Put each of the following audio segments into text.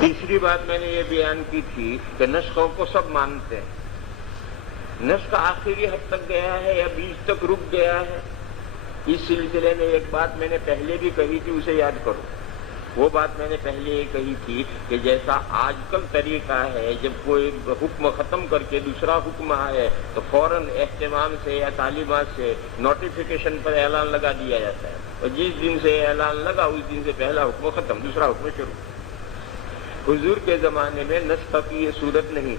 تیسری بات میں نے یہ بیان کی تھی کہ نسخوں کو سب مانتے ہیں. نسخ آخری حد تک گیا ہے یا بیچ تک رک گیا ہے. اس سلسلے میں ایک بات میں نے پہلے بھی کہی تھی، اسے یاد کرو. وہ بات میں نے پہلے یہ کہی تھی کہ جیسا آج کل طریقہ ہے، جب کوئی حکم ختم کر کے دوسرا حکم آئے تو فوراً اہتمام سے یا تعلیمات سے نوٹیفیکیشن پر اعلان لگا دیا جاتا ہے، اور جس دن سے اعلان لگا اس دن سے پہلا حکم ختم، دوسرا حکم شروع. حضور کے زمانے میں نسخ کی یہ صورت نہیں.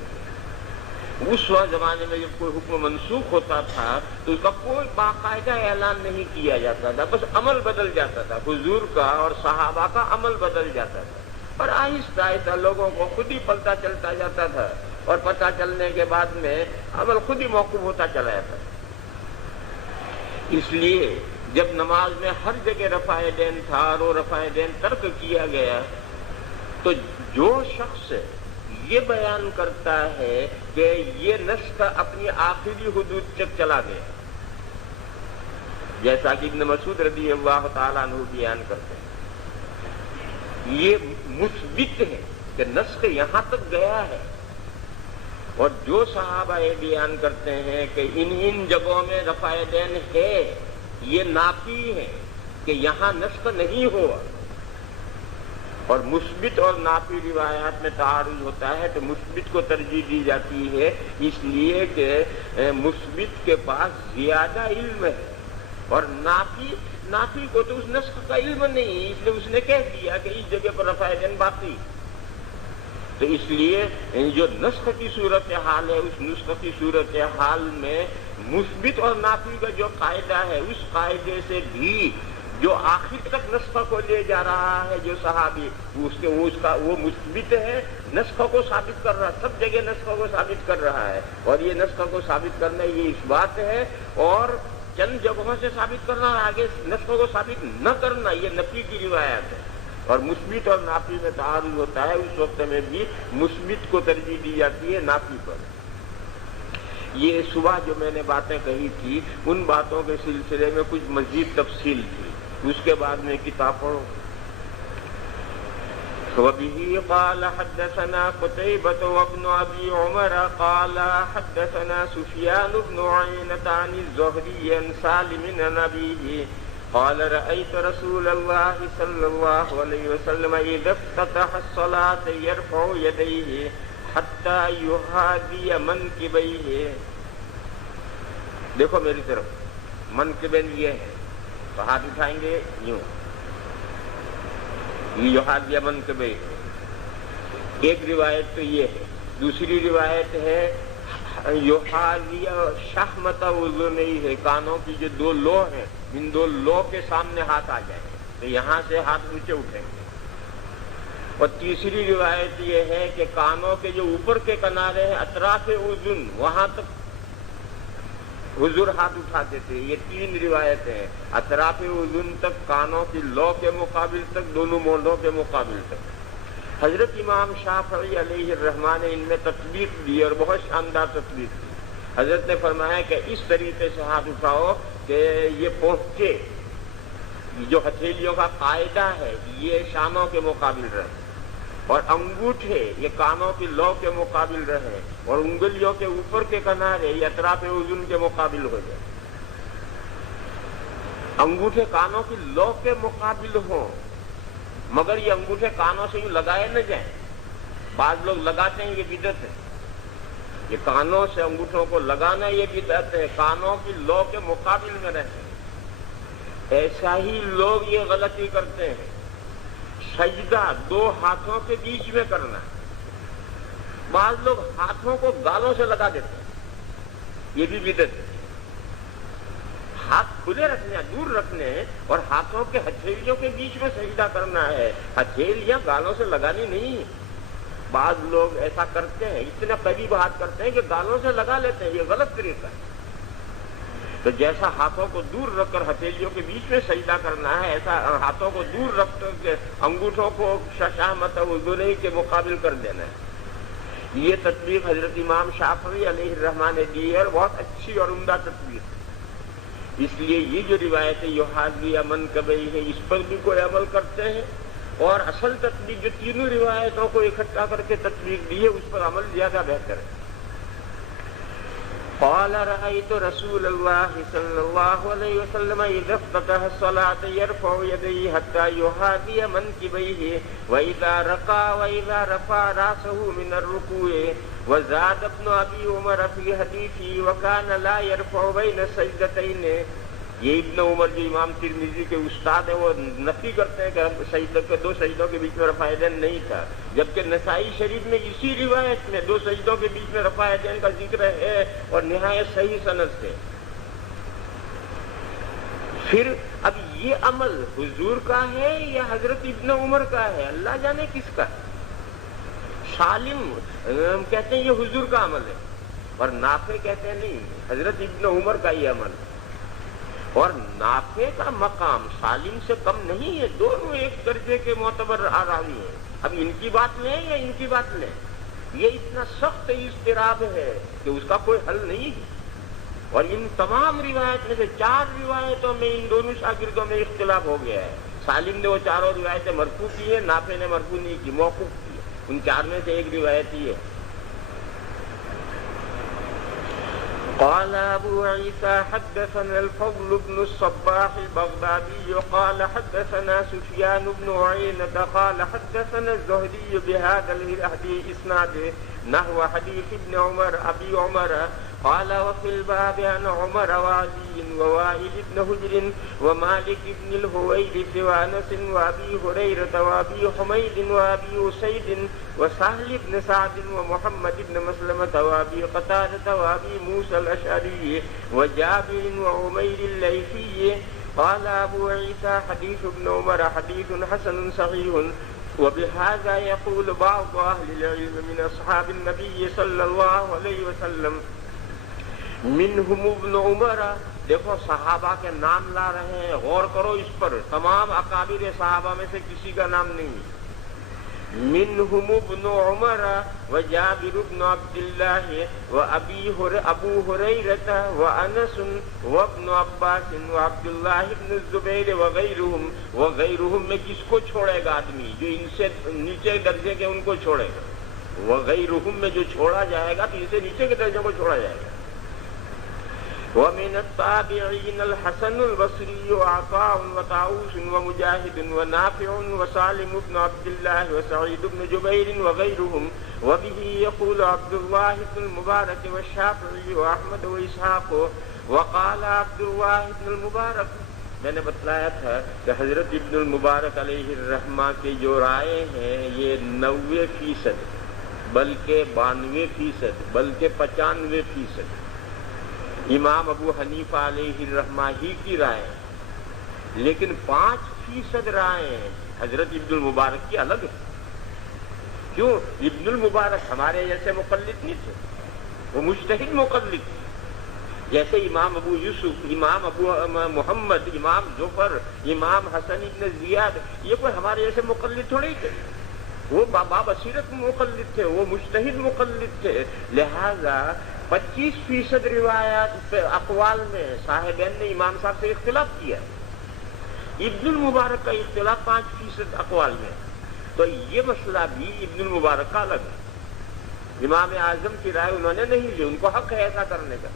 اس زمانے میں جب کوئی حکم منسوخ ہوتا تھا تو اس کا کوئی باقاعدہ اعلان نہیں کیا جاتا تھا، بس عمل بدل جاتا تھا. حضور کا اور صحابہ کا عمل بدل جاتا تھا، اور آہستہ آہستہ لوگوں کو خود ہی پلتا چلتا جاتا تھا، اور پتہ چلنے کے بعد میں عمل خود ہی موقوف ہوتا چلا جاتا تھا. اس لیے جب نماز میں ہر جگہ رفع دین تھا اور وہ رفع دین ترک کیا گیا، تو جو شخص یہ بیان کرتا ہے کہ یہ نسخ اپنی آخری حدود تک چلا گیا، جیسا کہ ابن مسعود رضی اللہ تعالیٰ عنہ بیان کرتے ہیں، یہ مثبت ہے کہ نسخ یہاں تک گیا ہے. اور جو صحابہ یہ بیان کرتے ہیں کہ ان جگہوں میں رفع دین ہے، یہ نافی ہے کہ یہاں نسخ نہیں ہوا. اور مثبت اور نافی روایات میں تعارض ہوتا ہے تو مثبت کو ترجیح دی جاتی ہے، اس لیے کہ مثبت کے پاس زیادہ علم ہے، اور نافی کو تو اس نسخ کا علم نہیں، اس لیے اس نے کہہ دیا کہ اس جگہ پر رفع دین باقی. تو اس لیے جو نسخ کی صورتحال ہے، اس نسخ کی صورتحال میں مثبت اور نافی کا جو قاعدہ ہے، اس قاعدے سے بھی جو آخر تک نسخ کو لے جا رہا ہے جو صحابی، وہ مثبت ہے، نسخ کو ثابت کر رہا ہے، سب جگہ نسخ کو ثابت کر رہا ہے. اور یہ نسخ کو ثابت کرنا یہ اس بات ہے، اور چند جگہوں سے ثابت کرنا اور آگے نسخ کو ثابت نہ کرنا یہ نفی کی روایت ہے. اور مثبت اور نافی میں تعارض ہوتا ہے، اس وقت میں بھی مثبت کو ترجیح دی جاتی ہے نافی پر. یہ صبح جو میں نے باتیں کہی تھی، ان باتوں کے سلسلے میں کچھ مزید تفصیل تھی، اس کے بعد میں کتاب پڑھو. وَبِهِ قَالَ حَدَّثَنَا قُتَيْبَةُ وَابْنُ أَبِي عُمَرَ قَالَ حَدَّثَنَا سُفْيَانُ بْنُ عُيَيْنَةَ عَنِ الزُّهْرِيِّ عَنْ سَالِمٍ عَنْ أَبِيهِ قال رأيت رسول الله صلى الله عليه وسلم إذا افتتح الصلاة يرفع يديه حتى يهادي منكبيه. دیکھو میری طرف، منکبین یہ ہے تو ہاتھ اٹھائیں گے یوں، یہ یہادی منکبیہ. ایک روایت تو یہ ہے. دوسری روایت ہے یحاذی شحمۃ اذنیہ ہے، کانوں کی جو دو لو ہیں، ان دو لو کے سامنے ہاتھ آ جائیں تو یہاں سے ہاتھ نیچے اٹھیں گے. اور تیسری روایت یہ ہے کہ کانوں کے جو اوپر کے کنارے ہیں، اطراف اذن، وہاں تک حضور ہاتھ اٹھاتے تھے. یہ تین روایتیں ہیں، اطراف اذن تک، کانوں کی لو کے مقابل تک، دونوں مونڈوں کے مقابل تک. حضرت امام شافعی علیہ الرحمٰن نے ان میں تطبیق دی اور بہت شاندار تطبیق دی. حضرت نے فرمایا کہ اس طریقے سے ہاتھ اٹھاؤ کہ یہ پہنچے، جو ہتھیلیوں کا قاعدہ ہے یہ شانوں کے مقابل رہے، اور انگوٹھے یہ کانوں کی لو کے مقابل رہے، اور انگلیوں کے اوپر کے کنارے یہ اطراف اذن کے مقابل ہو جائے. انگوٹھے کانوں کی لو کے مقابل ہوں، مگر یہ انگوٹھے کانوں سے یوں لگائے نہ جائیں. بعض لوگ لگاتے ہیں، یہ بدعت ہے. یہ کانوں سے انگوٹھوں کو لگانا یہ بدعت ہے، کانوں کی لو کے مقابل میں رہتے ہیں. ایسا ہی لوگ یہ غلطی کرتے ہیں، سجدہ دو ہاتھوں کے بیچ میں کرنا. بعض لوگ ہاتھوں کو گالوں سے لگا دیتے ہیں، یہ بھی بدعت ہے. ہاتھ کھلے رکھنے، دور رکھنے، اور ہاتھوں کے ہتھیلیوں کے بیچ میں سجدہ کرنا ہے، ہتھیلیاں گالوں سے لگانی نہیں. بعض لوگ ایسا کرتے ہیں، اتنا قریب ہاتھ کرتے ہیں کہ گالوں سے لگا لیتے ہیں، یہ غلط طریقہ ہے. تو جیسا ہاتھوں کو دور رکھ کر ہتھیلیوں کے بیچ میں سجدہ کرنا ہے، ایسا ہاتھوں کو دور رکھ کر انگوٹھوں کو ششامت اذنی کے مقابل کر دینا ہے. یہ تطبیق حضرت امام شافعی علیہ الرحمٰن نے دی ہے، اور بہت اچھی اور عمدہ تطبیق ہے. اس لیے یہ جو روایت یحاذی منکبیہ ہے، اس پر بھی کوئی عمل کرتے ہیں، اور اصل تطبیق جو تینوں روایتوں کو اکٹھا کر کے تطبیق دی ہے اس پر عمل زیادہ بہتر ہے. قال رأيت رسول الله صلى الله عليه وسلم إذا افتتح الصلاة يرفع يديه حتى يحاذي منكبيه وإذا ركع وإذا رفع رأسه من الركوع. وزاد ابن أبي عمر في حديثه وكان لا يرفع بين السجدتين. یہ ابن عمر جو امام ترمذی کے استاد ہیں وہ نفی کرتے ہیں کہ سجدوں کے دو سجدوں کے بیچ میں رفع یدین نہیں تھا، جبکہ نسائی شریف میں اسی روایت میں دو سجدوں کے بیچ میں رفع یدین کا ذکر ہے اور نہایت صحیح سند سے. پھر اب یہ عمل حضور کا ہے یا حضرت ابن عمر کا ہے؟ اللہ جانے کس کا ہے. سالم کہتے ہیں یہ حضور کا عمل ہے اور نافع کہتے ہیں نہیں، حضرت ابن عمر کا یہ عمل ہے. اور نافع کا مقام سالم سے کم نہیں ہے، دونوں ایک درجے کے معتبر راوی ہیں. اب ان کی بات لیں یا ان کی بات لیں، یہ اتنا سخت اضطراب ہے کہ اس کا کوئی حل نہیں ہے. اور ان تمام روایت میں سے 4 روایتوں میں ان دونوں شاگردوں میں اختلاف ہو گیا ہے. سالم نے وہ چاروں روایتیں مرفوع کی ہیں، نافع نے مرفوع نہیں کی، موقوف کی ہے. ان 4 میں سے ایک روایت ہی ہے. قال ابو عيسى حدثنا الفضل بن الصباح البغدادي قال حدثنا سفيان بن عيينة قال حدثنا الزهري بهذا الحديث اسناده نحو حديث ابن عمر ابي عمر قال وفي الباب عن عمر وعلي ووائل بن حجر ومالك بن الهويرث وانس وابي هريرة وابي حميد وابي اسيد وسهل بن سعد ومحمد بن مسلمة وابي قتادة وابي موسى الاشعري وجابر وعمير الليثي قال ابو عيسى حديث ابن عمر حديث حسن صحيح. وبهذا يقول بعض اهل العلم من اصحاب النبي صلى الله عليه وسلم منهم ابن عمر. دیکھو صحابہ کے نام لا رہے ہیں، غور کرو اس پر. تمام اکابر صحابہ میں سے کسی کا نام نہیں. منهم ابن عمر وجابر بن عبد الله ابو هريرة وانس وابن عباس وعبد الله بن الزبير وغيرهم میں کس کو چھوڑے گا آدمی جو ان سے نیچے درجے کے ان کو چھوڑے گا. وغيرهم میں جو چھوڑا جائے گا تو ان سے نیچے کے درجے کو چھوڑا جائے گا. ومن التابعين الحسن البصري وعطاء وطاووس ومجاهد ونافع وسالم بن عبد الله وسعيد بن جبير وغيرهم. وبه يقول عبد الله بن المبارك والشافعي وأحمد وإسحاق. وقال عبد الله بن المبارك، میں نے بتلایا تھا کہ حضرت ابن المبارک علیہ الرحمہ کے جو رائے ہیں یہ 90% بلکہ 92% بلکہ 95%. امام ابو حنیفہ علیہ الرحمہ ہی کی رائے، لیکن 5% رائے حضرت ابن المبارک کی الگ ہے. کیوں؟ ابن المبارک ہمارے جیسے مقلد نہیں تھے، وہ مجتہد مقلد تھے. جیسے امام ابو یوسف، امام ابو محمد، امام ظفر، امام حسن ابن زیاد، یہ کوئی ہمارے جیسے مقلد تھوڑے ہی تھے. وہ بابصیرت مقلد تھے، وہ مجتہد مقلد تھے. لہذا 25% روایات اقوال میں صاحبین نے امام صاحب سے اختلاف کیا. ابن المبارک کا اختلاف 5% اقوال میں. تو یہ مسئلہ بھی ابن المبارک کا الگ ہے. امام اعظم کی رائے انہوں نے نہیں لی، ان کو حق ہے ایسا کرنے کا.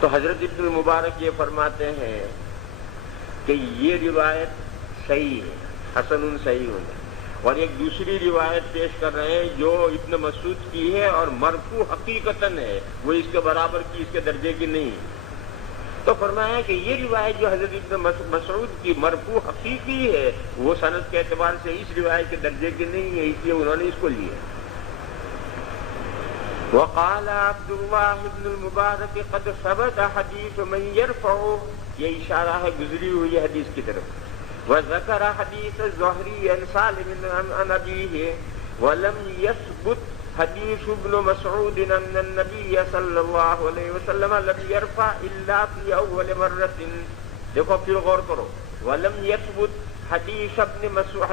تو حضرت ابن المبارک یہ فرماتے ہیں کہ یہ روایت صحیح ہے، حسن صحیح ہے. اور ایک دوسری روایت پیش کر رہے ہیں جو ابن مسعود کی ہے اور مرفوع حقیقتاً ہے، وہ اس کے برابر کی، اس کے درجے کی نہیں. تو فرمایا کہ یہ روایت جو حضرت ابن مسعود کی مرفوع حقیقی ہے وہ سند کے اعتبار سے اس روایت کے درجے کی نہیں ہے، اس لیے انہوں نے اس کو لیا. وقال عبد الله بن المبارك قد ثبت حديث من يرفع، یہ اشارہ ہے گزری ہوئی حدیث کی طرف. وذكر حديث الزهري عن سالم عن أبيه ولم يثبت حديث ابن مسعود أن النبي صلى الله عليه وسلم لم يرفع إلا في أول مرة. دیکھو پھر غور کرو. ولم يثبت حديث ابن مسعود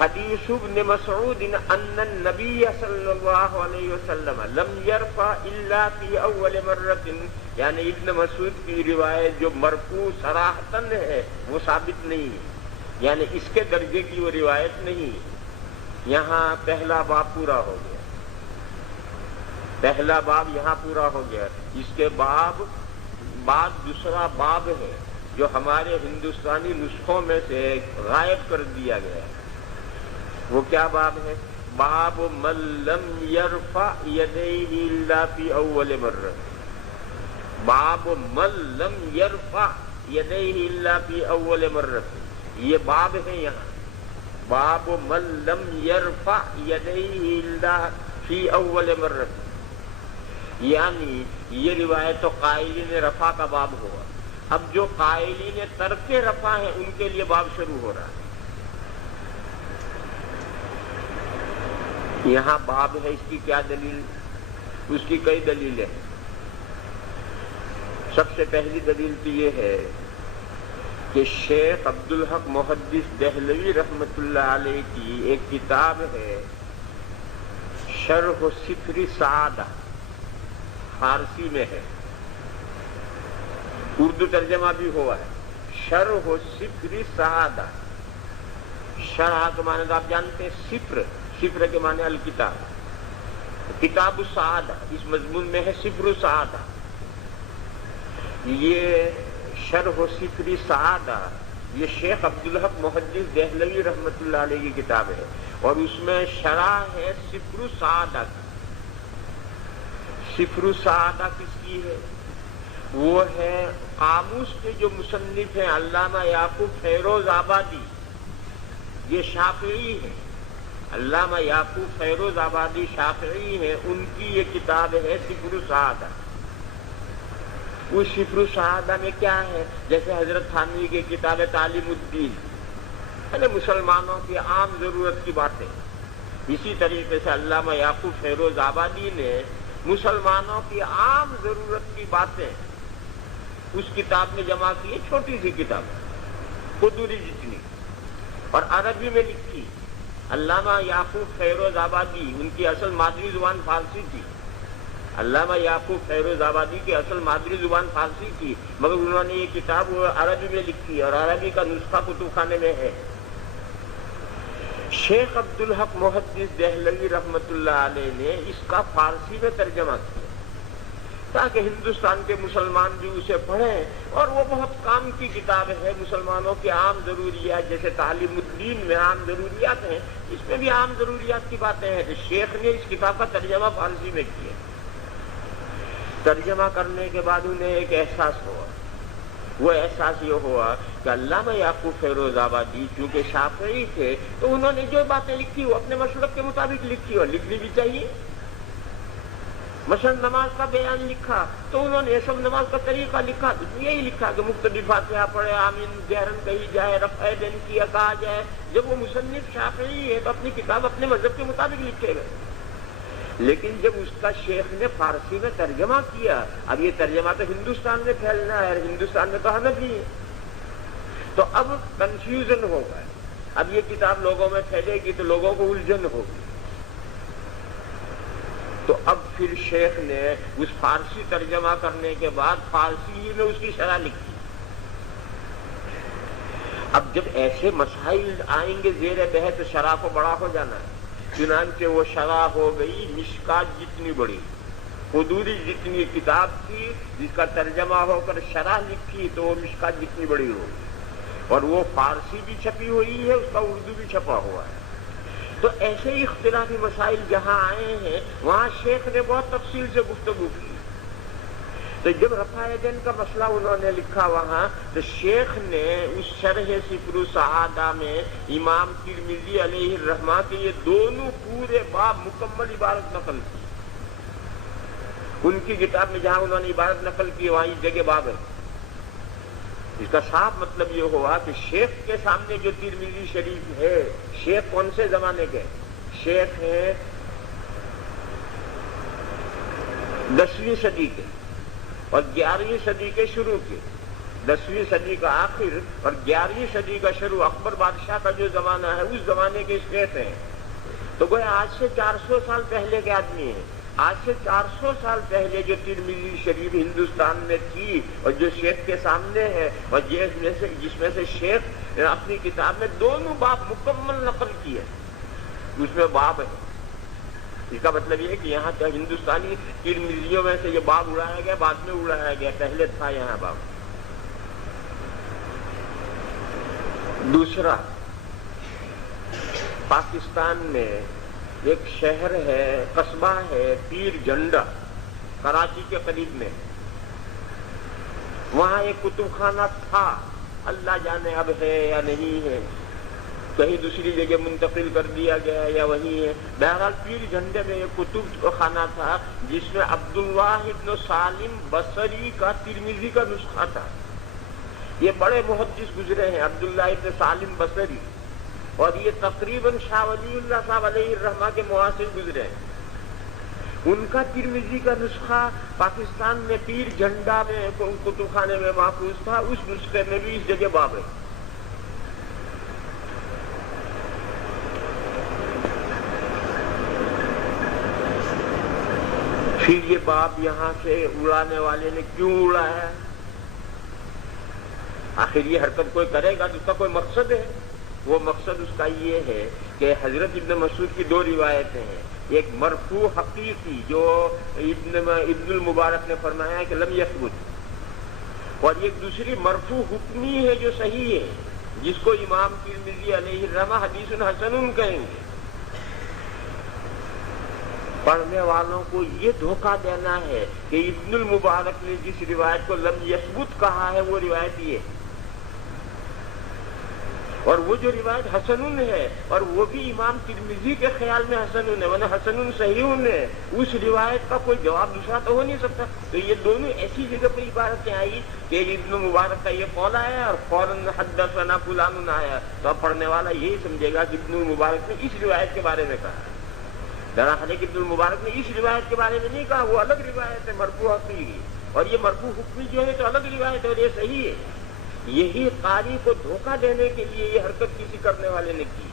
حدیث ابن مسعود ان النبی صلی اللہ علیہ وسلم لم يرفع الا فی اول مرۃ، یعنی ابن مسعود کی روایت جو مرفوع صراحتاً ہے وہ ثابت نہیں ہے، یعنی اس کے درجے کی وہ روایت نہیں۔ یہاں پہلا باب پورا ہو گیا، پہلا باب یہاں پورا ہو گیا۔ اس کے بعد دوسرا باب ہے جو ہمارے ہندوستانی نسخوں میں سے غائب کر دیا گیا ہے۔ وہ کیا باب ہے؟ باب من لم يرفع يديه الا في اول مرة، باب من لم يرفع يديه الا في اول مرة، یہ باب ہے یہاں، باب من لم يرفع يديه الا في اول مرة، یعنی یہ روایت تو قائلین رفع کا باب ہوا۔ اب جو قائلین ترک رفع ہیں ان کے لیے باب شروع ہو رہا ہے۔ یہاں باب ہے، اس کی کیا دلیل؟ اس کی کئی دلیلیں ہیں۔ سب سے پہلی دلیل تو یہ ہے کہ شیخ عبدالحق محدث دہلوی رحمۃ اللہ علیہ کی ایک کتاب ہے شرح صفر سعادہ، فارسی میں ہے، اردو ترجمہ بھی ہوا ہے، شرح صفر سعادہ۔ شرح کے معنی تو آپ جانتے ہیں، صفر کے معنی الکتاب، کتاب السعادہ، اس مضمون میں ہے صفر السعادہ۔ یہ شرح صفر سعادہ یہ شیخ عبدالحق محدث دہلوی رحمۃ اللہ علیہ کی کتاب ہے، اور اس میں شرح ہے صفر السعادہ کی۔ صفر السعادہ کس کی ہے؟ وہ ہے قاموس کے جو مصنف ہیں علامہ یعقوب فیروز آبادی، یہ شافعی ہیں، علامہ یعقوب فیروز آبادی شافعی ہیں، ان کی یہ کتاب ہے صفر السعادہ۔ اس صفر السعادہ میں کیا ہے؟ جیسے حضرت تھانوی کی کتاب تعلیم الدین، یعنی مسلمانوں کی عام ضرورت کی باتیں، اسی طریقے سے علامہ یعقوب فیروز آبادی نے مسلمانوں کی عام ضرورت کی باتیں اس کتاب میں جمع کی، چھوٹی سی کتاب قدوری جتنی، اور عربی میں لکھی۔ علامہ یعقوب فیروز آبادی، ان کی اصل مادری زبان فارسی تھی، علامہ یعقوب فیروز آبادی کی اصل مادری زبان فارسی تھی، مگر انہوں نے یہ کتاب عربی میں لکھی، اور عربی کا نسخہ کتب خانے میں ہے۔ شیخ عبدالحق محدث دہلوی رحمۃ اللہ علیہ نے اس کا فارسی میں ترجمہ کیا تاکہ ہندوستان کے مسلمان بھی اسے پڑھیں، اور وہ بہت کام کی کتاب ہے۔ مسلمانوں کے عام ضروریات، جیسے تعلیم الدین میں عام ضروریات ہیں، اس میں بھی عام ضروریات کی باتیں ہیں۔ شیخ نے اس کتاب کا ترجمہ فارسی میں کیا۔ ترجمہ کرنے کے بعد انہیں ایک احساس ہوا، وہ احساس یہ ہوا کہ علامہ یعقوب فیروز آبادی چونکہ شافعی تھے تو انہوں نے جو باتیں لکھی وہ اپنے مشرب کے مطابق لکھی، اور لکھنی بھی چاہیے۔ مثلا نماز کا بیان لکھا تو انہوں نے سب نماز کا طریقہ لکھا، یہی لکھا کہ مقتدی فاتحہ پڑھے، آمین جہرن کہی جائے، رفع دین کیا کہا جائے۔ جب وہ مصنف شافعی ہے تو اپنی کتاب اپنے مذہب کے مطابق لکھے گئے، لیکن جب اس کا شیخ نے فارسی میں ترجمہ کیا، اب یہ ترجمہ تو ہندوستان میں پھیلنا ہے، ہندوستان میں تو حنفی ہے، تو اب کنفیوژن ہوگا۔ اب یہ کتاب لوگوں میں پھیلے گی تو لوگوں کو الجھن ہوگی، تو اب پھر شیخ نے اس فارسی ترجمہ کرنے کے بعد فارسی میں اس کی شرح لکھی۔ اب جب ایسے مسائل آئیں گے زیر بحث تو شرح کو بڑا ہو جانا ہے، چنانچہ وہ شرح ہو گئی مشکات جتنی بڑی، قدوری جتنی کتاب تھی جس کا ترجمہ ہو کر شرح لکھی تو وہ مشکات جتنی بڑی ہوگی، اور وہ فارسی بھی چھپی ہوئی ہے، اس کا اردو بھی چھپا ہوا ہے۔ تو ایسے اختلافی مسائل جہاں آئے ہیں وہاں شیخ نے بہت تفصیل سے گفتگو کی۔ تو جب رفع دین کا مسئلہ انہوں نے لکھا وہاں، تو شیخ نے اس شرح صفر السعادہ میں امام ترمذی علیہ الرحمہ کے یہ دونوں پورے باب مکمل عبارت نقل کی۔ ان کی کتاب میں جہاں انہوں نے عبارت نقل کی وہاں اس جگہ باب ہے۔ اس کا صاف مطلب یہ ہوا کہ شیخ کے سامنے جو ترمذی شریف ہے، شیخ کون سے زمانے کے؟ شیخ ہیں 10ویں صدی کے اور 11ویں صدی کے شروع کے، 10ویں صدی کا آخر اور 11ویں صدی کا شروع اکبر بادشاہ کا جو زمانہ ہے اس زمانے کے شیخ ہیں. تو گویا آج سے 400 سال پہلے کے آدمی ہیں. آج سے 400 سال پہلے جو ترمذی شریف ہندوستان میں تھی اور جو شیخ کے سامنے ہے اور جس میں سے شیخ اپنی کتاب میں دونوں باب مکمل نقل کیے اس میں باب ہے. اس کا مطلب یہ ہے کہ یہاں ہندوستانی ترمذیوں میں سے یہ باب اڑایا گیا, بعد میں اڑایا گیا, پہلے تھا یہاں باب. دوسرا, پاکستان میں ایک شہر ہے, قصبہ ہے پیر جھنڈا, کراچی کے قریب میں. وہاں ایک کتب خانہ تھا, اللہ جانے اب ہے یا نہیں ہے, کہیں دوسری جگہ منتقل کر دیا گیا یا وہی ہے. بہرحال پیر جھنڈے میں ایک کتب خانہ تھا جس میں عبداللہ ابن سالم بصری کا ترمذی کا نسخہ تھا. یہ بڑے محدث گزرے ہیں عبداللہ ابن سالم بصری, اور یہ تقریباً شاہ ولی اللہ صاحب علیہ الرحمہ کے معاصر گزرے ہیں. ان کا ترمذی کا نسخہ پاکستان میں پیر جھنڈا میں کتب خانے میں محفوظ تھا. اس نسخے میں بھی اس جگہ باب ہے. پھر یہ باب یہاں سے اڑانے والے نے کیوں اڑایا؟ آخر یہ حرکت کوئی کرے گا تو اس کا کوئی مقصد ہے. وہ مقصد اس کا یہ ہے کہ حضرت ابن مسعود کی دو روایتیں ہیں, ایک مرفوع حقیقی جو ابن المبارک نے فرمایا کہ لم یثبت, اور ایک دوسری مرفوع حکمی ہے جو صحیح ہے جس کو امام ترمذی علیہ الرحمہ حدیث حسن کہیں گے. پڑھنے والوں کو یہ دھوکہ دینا ہے کہ ابن المبارک نے جس روایت کو لم یثبت کہا ہے وہ روایت یہ ہے, اور وہ جو روایت حسن ہے اور وہ بھی امام ترمذی کے خیال میں حسن ہے, ورنہ حسن صحیح ہے, اس روایت کا کوئی جواب دوسرا تو ہو نہیں سکتا. تو یہ دونوں ایسی جگہ پر عبارتیں آئی کہ ابن مبارک کا یہ قول آیا اور فوراً حدثنا فلان آیا, تو اب پڑھنے والا یہی سمجھے گا کہ ابن المبارک نے اس روایت کے بارے میں کہا. دراصل ابن المبارک نے اس روایت کے بارے میں نہیں کہا, وہ الگ روایت ہے مرفوع حقیقی, اور یہ مرفوع حکمی جو ہے تو الگ روایت ہے اور یہ صحیح ہے. یہی قاری کو دھوکہ دینے کے لیے یہ حرکت کسی کرنے والے نے کی,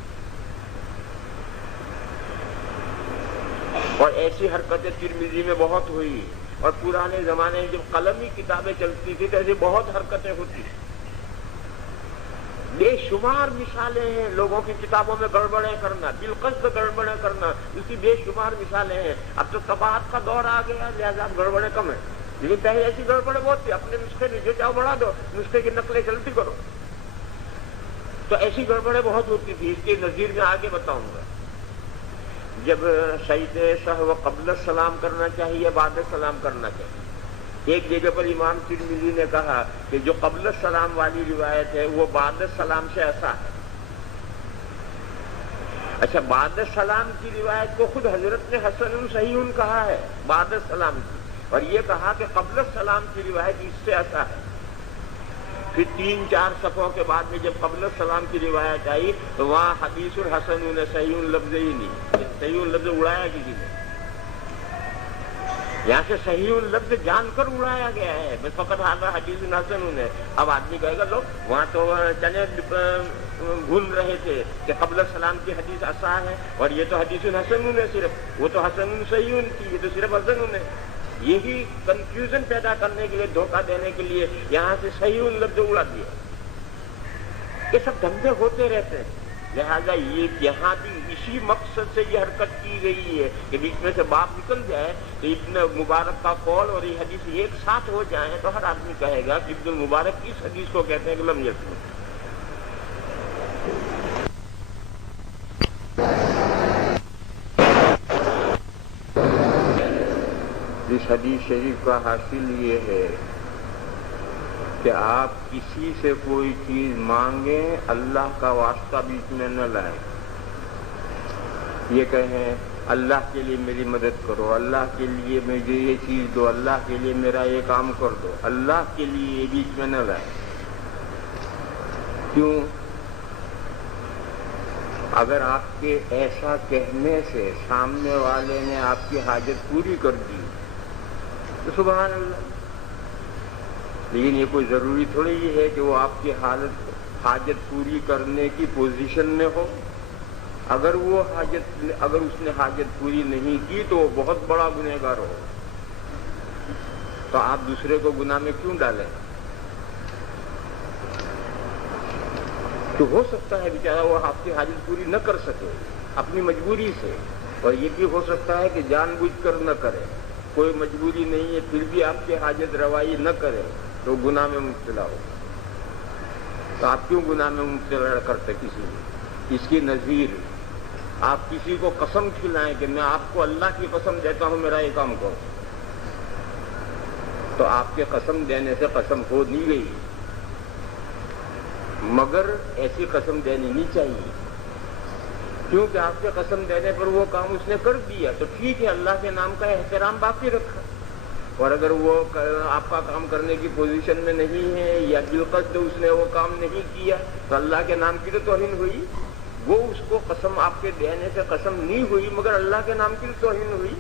اور ایسی حرکتیں ترمذی میں بہت ہوئی. اور پرانے زمانے میں جب قلمی کتابیں چلتی تھی تو ایسی بہت حرکتیں ہوتی, بے شمار مثالیں ہیں لوگوں کی کتابوں میں گڑبڑیں کرنا, بالقصد گڑبڑیں کرنا, اس کی بے شمار مثالیں ہیں. اب تو طباعت کا دور آ گیا, لہذا گڑبڑیں کم ہیں, لیکن پہلے ایسی گڑبڑیں بہت تھی. اپنے نسخے میں جو چاہو بڑھا دو, نسخے کی نقلیں چلتی کرو. تو ایسی گڑبڑیں بہت ہوتی تھی. اس کی نظیر میں آگے بتاؤں گا. جب سجدہ سہو قبل السلام کرنا چاہیے, بعد السلام کرنا چاہیے. ایک جگہ پر امام ترمذی نے کہا کہ جو قبل السلام والی روایت ہے وہ بعد السلام سے ایسا ہے. اچھا, بعد السلام کی روایت کو خود حضرت نے حسن صحیح کہا ہے بعد السلام کی, اور یہ کہا کہ قبل السلام کی روایت اس سے ایسا ہے. پھر 3-4 صفحوں کے بعد میں جب قبل السلام کی روایت آئی تو وہاں حدیث الحسن صحیح لفظ ہی نہیں, صحیح لفظ اڑایا کسی نے. یہاں سے صحیح لفظ جان کر اڑایا گیا ہے, میں فقط حدیث حسن ہے. اب آدمی کہے گا لوگ وہاں تو چنے بھول رہے تھے کہ قبل السلام کی حدیث اصح ہے, اور یہ تو حدیث حسن ہے صرف, وہ تو حسن صحیح تھی, یہ تو صرف حسن ہے. یہی کنفیوژن پیدا کرنے کے لیے, دھوکہ دینے کے لیے یہاں سے صحیح لفظ اڑا دیا. یہ سب دھندے ہوتے رہتے ہیں. لہذا یہ یہاں بھی اسی مقصد سے یہ حرکت کی گئی ہے کہ بیچ میں سے باب نکل جائے تو ابن مبارک کا قول اور یہ حدیث ایک ساتھ ہو جائیں تو ہر آدمی کہے گا کہ ابن مبارک اس حدیث کو کہتے ہیں کہ لم یثبت. اس حدیث شریف کا حاصل یہ ہے کہ آپ کسی سے کوئی چیز مانگیں, اللہ کا واسطہ بیچ میں نہ لائیں. یہ کہیں اللہ کے لیے میری مدد کرو, اللہ کے لیے مجھے یہ چیز دو, اللہ کے لیے میرا یہ کام کر دو, اللہ کے لیے یہ بیچ میں نہ لائیں. کیوں؟ اگر آپ کے ایسا کہنے سے سامنے والے نے آپ کی حاجت پوری کر دی تو سبحان اللہ. لیکن یہ کوئی ضروری تھوڑی یہ ہے کہ وہ آپ کی حاجت پوری کرنے کی پوزیشن میں ہو. اگر اس نے حاجت پوری نہیں کی تو وہ بہت بڑا گنہگار ہو. تو آپ دوسرے کو گناہ میں کیوں ڈالیں؟ تو ہو سکتا ہے بیچارہ وہ آپ کی حاجت پوری نہ کر سکے اپنی مجبوری سے، اور یہ بھی ہو سکتا ہے کہ جان بوجھ کر نہ کرے، کوئی مجبوری نہیں ہے پھر بھی آپ کی حاجت روائی نہ کرے تو گناہ میں مبتلا ہو. تو آپ کیوں گناہ میں مبتلا کرتے کسی کو؟ اس کی نظیر آپ کسی کو قسم کھلائیں کہ میں آپ کو اللہ کی قسم دیتا ہوں میرا یہ کام کرو، تو آپ کے قسم دینے سے قسم ہو نہیں گئی، مگر ایسی قسم دینی نہیں چاہیے، کیونکہ آپ کے قسم دینے پر وہ کام اس نے کر دیا تو ٹھیک ہے، اللہ کے نام کا احترام باقی رکھا. اور اگر وہ آپ کا کام کرنے کی پوزیشن میں نہیں ہے یا بالقصد اس نے وہ کام نہیں کیا تو اللہ کے نام کی تو توہین ہوئی. وہ اس کو قسم آپ کے دینے سے قسم نہیں ہوئی مگر اللہ کے نام کی تو توہین ہوئی.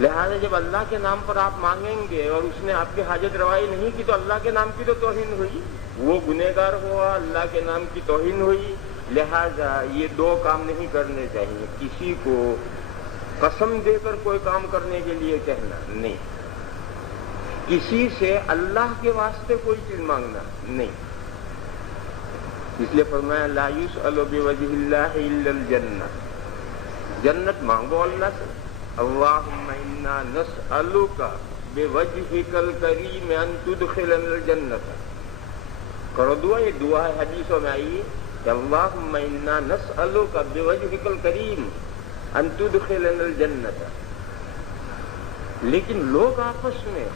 لہذا جب اللہ کے نام پر آپ مانگیں گے اور اس نے آپ کی حاجت روائی نہیں کی تو اللہ کے نام کی تو توہین ہوئی، وہ گنہگار ہوا، اللہ کے نام کی توہین ہوئی. لہذا یہ دو کام نہیں کرنے چاہیے. کسی کو قسم دے کر کوئی کام کرنے کے لیے کہنا نہیں، کسی سے اللہ کے واسطے کوئی چیز مانگنا نہیں. اس لیے فرمایا لا یسأل بوجہ اللہ الا الجنہ، جنت مانگو اللہ سے. اللہم انا نسألک بوجہک الکریم ان تدخلنا الجنہ. کرو دعا، یہ دعا ہے حدیثوں میں آئی کہ اللہم انا نسألک بوجہک الکریم ان تدخلنا الجنہ. لیکن لوگ آپس میں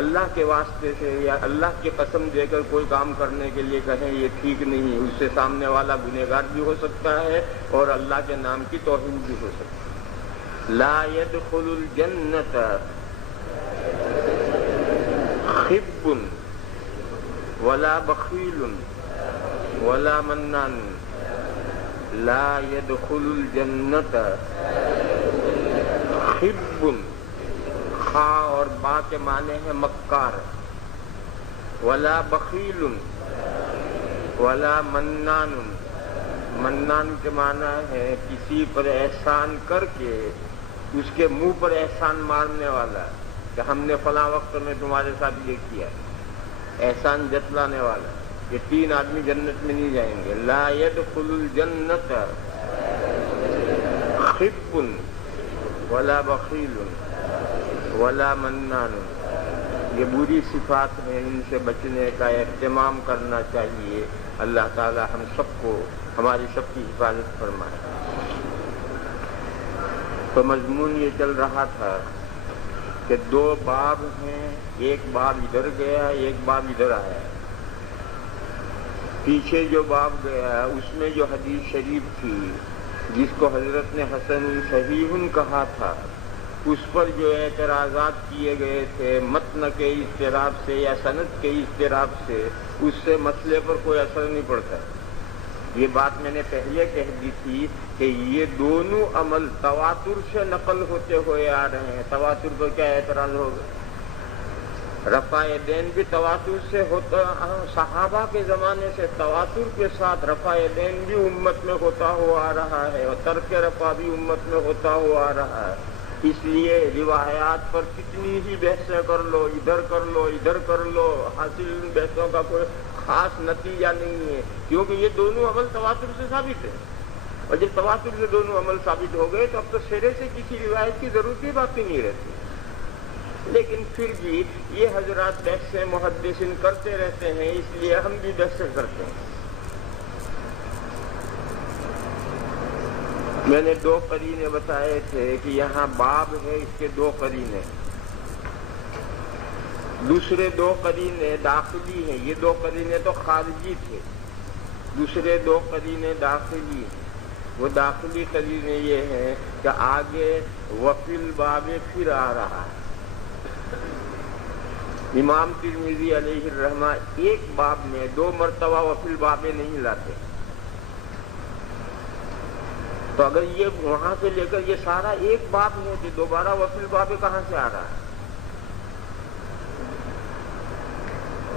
اللہ کے واسطے سے یا اللہ کی قسم دے کر کوئی کام کرنے کے لیے کہیں یہ ٹھیک نہیں، اس سے سامنے والا گنہگار بھی ہو سکتا ہے اور اللہ کے نام کی توہین بھی ہو سکتی ہے. لا يدخل الجنة خب ولا بخیل ولا منان. لا يدخل الجنة خب، خا اور با کے معنی ہے مکار، ولا بخیل ولا منان. منان کے معنی ہے کسی پر احسان کر کے اس کے منہ پر احسان مارنے والا کہ ہم نے فلاں وقت میں تمہارے ساتھ یہ کیا، احسان جتلانے والا. یہ تین آدمی جنت میں نہیں جائیں گے. لا يدخل الجنة خب ولا بخیل ولا منان. یہ بری صفات ہیں، ان سے بچنے کا اہتمام کرنا چاہیے. اللہ تعالی ہم سب کو، ہماری سب کی حفاظت فرمائے. تو مضمون یہ چل رہا تھا کہ دو باب ہیں، ایک باب ادھر گیا، ایک باب ادھر آیا. پیچھے جو باب گیا اس میں جو حدیث شریف تھی جس کو حضرت نے حسن صحیح کہا تھا، اس پر جو اعتراضات کیے گئے تھے متن کے اضطراب سے یا سند کے اضطراب سے، اس سے مسئلے پر کوئی اثر نہیں پڑتا. یہ بات میں نے پہلے کہہ دی تھی کہ یہ دونوں عمل تواتر سے نقل ہوتے ہوئے آ رہے ہیں. تواتر پر کیا اعتراض ہوگا؟ رفع دین بھی تواتر سے ہوتا، صحابہ کے زمانے سے تواتر کے ساتھ رفع دین بھی امت میں ہوتا ہوا آ رہا ہے اور ترک رفع بھی امت میں ہوتا ہوا آ رہا ہے. اس لیے روایات پر کتنی ہی بحثیں کر لو، ادھر کر لو ادھر کر لو، حاصل ان بحثوں کا کوئی خاص نتیجہ نہیں ہے، کیونکہ یہ دونوں عمل تواتر سے ثابت ہے. اور جب تواتر سے دونوں عمل ثابت ہو گئے تو اب تو سرے سے کسی روایت کی ضرورت ہی باقی نہیں رہتی. لیکن پھر بھی یہ حضرات بحثیں محدثین کرتے رہتے ہیں، اس لیے ہم بھی بحثیں کرتے ہیں. میں نے دو قرینے بتائے تھے کہ یہاں باب ہے، اس کے دو قرینے، دوسرے دو قرینے داخلی ہیں. یہ دو قرینے تو خارجی تھے، دوسرے دو قرینے داخلی ہیں. وہ داخلی قرینے یہ ہیں کہ آگے وفی الباب پھر آ رہا ہے. امام ترمذی علیہ الرحمہ ایک باب میں دو مرتبہ وفی الباب نہیں لاتے. تو اگر یہ وہاں سے لے کر یہ سارا ایک باب ہے تو دوبارہ وفی الباب کہاں سے آ رہا ہے؟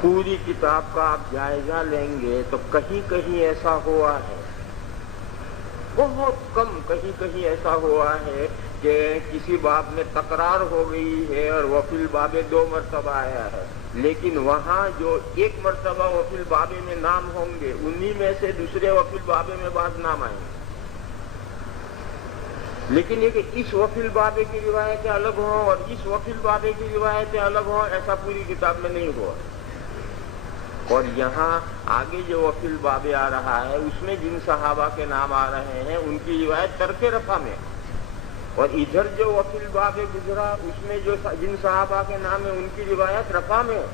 پوری کتاب کا آپ جائزہ لیں گے تو کہیں کہیں ایسا ہوا ہے، بہت کم کہیں کہیں ایسا ہوا ہے کہ کسی باب میں تکرار ہو گئی ہے اور وفی الباب 2 مرتبہ آیا ہے، لیکن وہاں جو 1 مرتبہ وفی الباب میں نام ہوں گے انہی میں سے دوسرے وفی الباب میں بعض نام آئیں گے، لیکن یہ کہ اس وفی الباب کی روایتیں الگ ہوں اور اس وفی الباب کی روایتیں الگ ہوں، ایسا پوری کتاب میں نہیں ہوا۔ اور یہاں آگے جو وفی الباب آ رہا ہے اس میں جن صحابہ کے نام آ رہے ہیں ان کی روایت ترک رفع میں، اور ادھر جو وفی الباب گزرا اس میں جو جن صحابہ کے نام ہیں ان کی روایت رفع میں ہے۔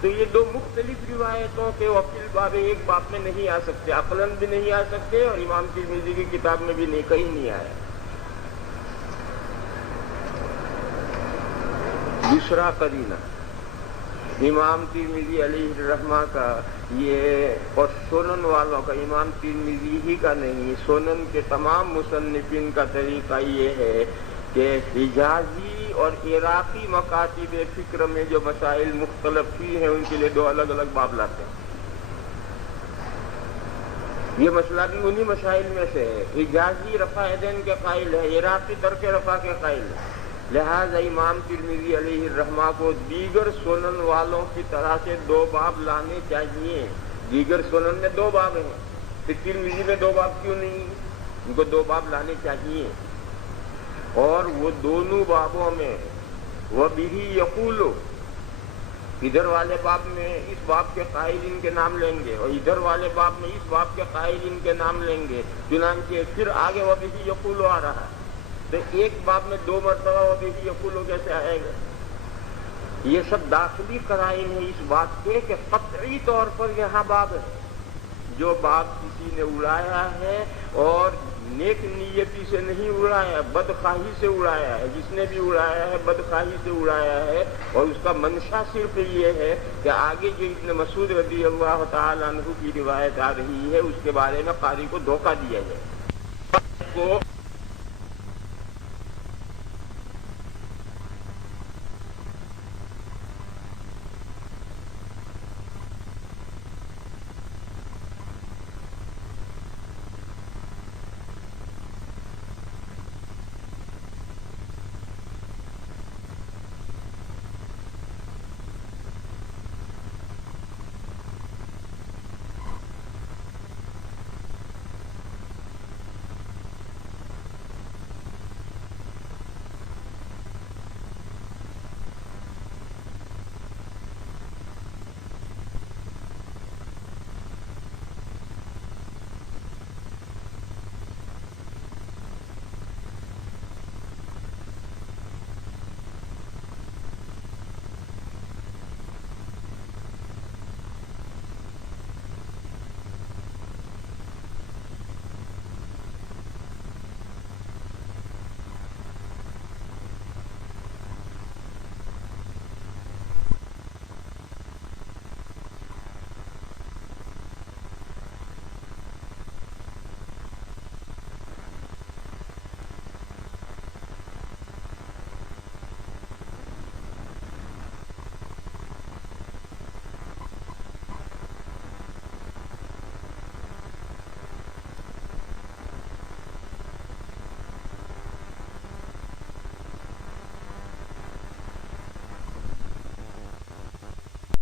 تو یہ 2 مختلف روایتوں کے وفی الباب ایک باب میں نہیں آ سکتے، عقلاً بھی نہیں آ سکتے اور امام ترمذی کی کتاب میں بھی نہیں، کہیں نہیں آیا۔ دوسرا قرینہ امام ترمذی علیہ الرحمہ کا یہ، اور سنن والوں کا، امام ترمذی ہی کا نہیں، سنن کے تمام مصنفین کا طریقہ یہ ہے کہ حجازی اور عراقی مکاتب فکر میں جو مسائل مختلف ہی ہیں ان کے لیے 2 الگ الگ باب لاتے ہیں۔ یہ مسئلہ بھی انہی مسائل میں سے ہے، حجازی رفع یدین کے قائل ہے، عراقی ترک رفع کے قائل ہے، لہذا امام ترمذی علیہ الرحمہ کو دیگر سنن والوں کی طرح سے 2 باب لانے چاہیے۔ دیگر سنن میں 2 باب ہیں، پھر ترمذی میں 2 باب کیوں نہیں؟ ان کو 2 باب لانے چاہیے، اور وہ دونوں بابوں میں وہ بھی یقول، ادھر والے باب میں اس باب کے قائلین کے نام لیں گے اور ادھر والے باب میں اس باب کے قائلین کے نام لیں گے، چنانچہ پھر آگے وہ بھی یقول آ رہا ہے، تو ایک باب میں 2 مرتبہ وہ بھی یقول کیسے آئے گا؟ یہ سب داخلی قرائن ہے اس بات کے کہ قطعی طور پر یہاں باب ہے، جو باب کسی نے اڑایا ہے اور نیک نیتی سے نہیں اڑایا، بدخواہی سے اڑایا ہے، جس نے بھی اڑایا ہے بدخواہی سے اڑایا ہے، اور اس کا منشا صرف یہ ہے کہ آگے جو ابن مسعود رضی اللہ تعالیٰ عنہ کی روایت آ رہی ہے اس کے بارے میں قاری کو دھوکہ دیا جائے، کو